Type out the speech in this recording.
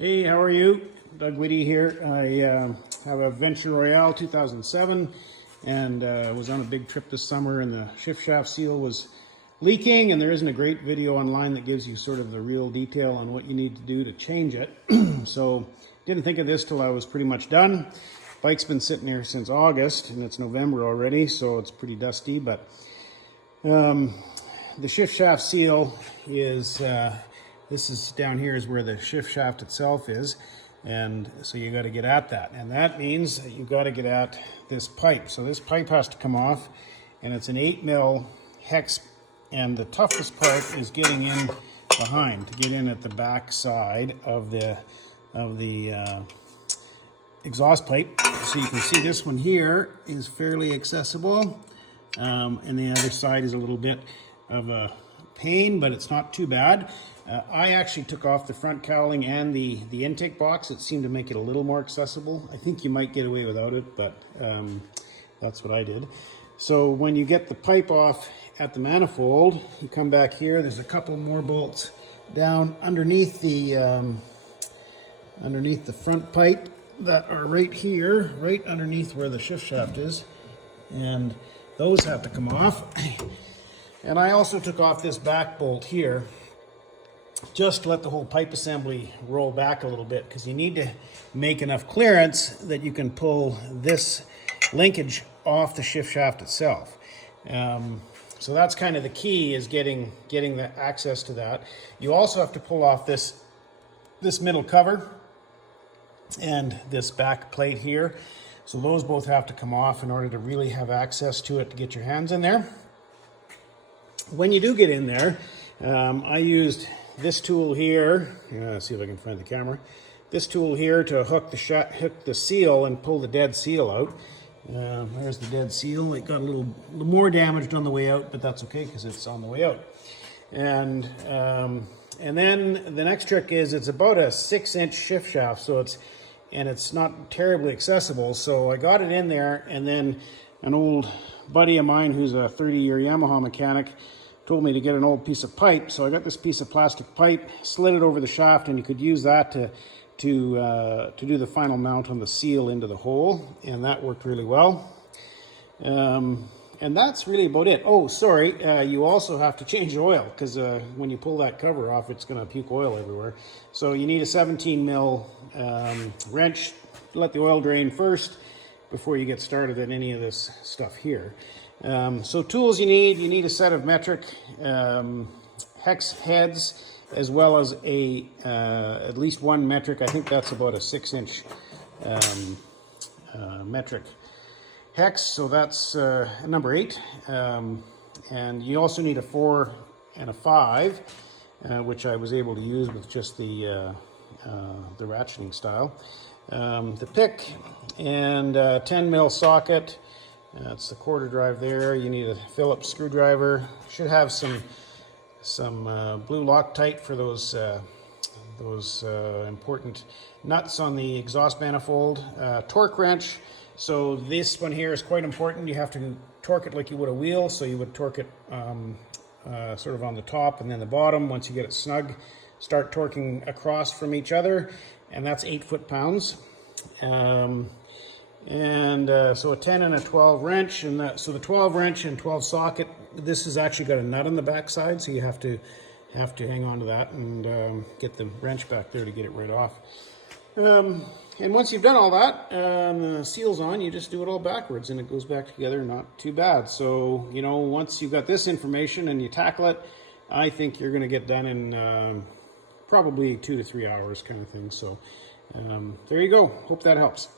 Hey, how are you? Doug Whitty here. I have a Venture Royal 2007 and was on a big trip this summer, and the shift shaft seal was leaking, and there isn't a great video online that gives you sort of the real detail on what you need to do to change it. So didn't think of this till I was pretty much done. Bike's been sitting here since August and it's November already, so it's pretty dusty, but the shift shaft seal is this is down here is where the shift shaft itself is, and so you got to get at that, and that means that you got to get at this pipe. So this pipe has to come off, and it's an 8 mil hex, and the toughest part is getting in behind, to get in at the back side of the exhaust pipe. So you can see this one here is fairly accessible, and the other side is a little bit of a pain, but it's not too bad. I actually took off the front cowling and the intake box. It seemed to make it a little more accessible. I think you might get away without it, but that's what I did. So when you get the pipe off at the manifold, you come back here. There's a couple more bolts down underneath the front pipe that are right here, right underneath where the shift shaft is, and those have to come off. And I also took off this back bolt here, just to let the whole pipe assembly roll back a little bit, because you need to make enough clearance that you can pull this linkage off the shift shaft itself. So that's kind of the key, is getting the access to that. You also have to pull off this middle cover and this back plate here. So those both have to come off in order to really have access to it, to get your hands in there. When you do get in there, I used this tool here. Let's see if I can find the camera. This tool here to hook the seal and pull the dead seal out. There's the dead seal. It got a little more damaged on the way out, but that's okay because it's on the way out. And then the next trick is, it's about a 6-inch shift shaft, so it's not terribly accessible. So I got it in there, and then an old buddy of mine who's a 30-year Yamaha mechanic told me to get an old piece of pipe. So I got this piece of plastic pipe, slid it over the shaft, and you could use that to do the final mount on the seal into the hole, and that worked really well. And that's really about it. Oh, sorry, you also have to change the oil, because when you pull that cover off, it's going to puke oil everywhere. So you need a 17 mil wrench. Let the oil drain first before you get started at any of this stuff here. So tools you need a set of metric hex heads, as well as at least one metric. I think that's about a 6-inch metric hex, so that's number 8. And you also need a 4 and a 5, which I was able to use with just the ratcheting style. The pick and 10 mil socket. That's the quarter drive there. You need a Phillips screwdriver. Should have some blue Loctite for those important nuts on the exhaust manifold. Torque wrench. So this one here is quite important. You have to torque it like you would a wheel. So you would torque it sort of on the top and then the bottom. Once you get it snug, start torquing across from each other, and that's 8 foot-pounds. So a 10 and a 12 wrench, and so the 12 wrench and 12 socket, this has actually got a nut on the back side, so you have to hang on to that and get the wrench back there to get it right off. And once you've done all that, the seal's on, you just do it all backwards and it goes back together, not too bad. So, you know, once you've got this information and you tackle it, I think you're going to get done in probably 2 to 3 hours kind of thing. So there you go. Hope that helps.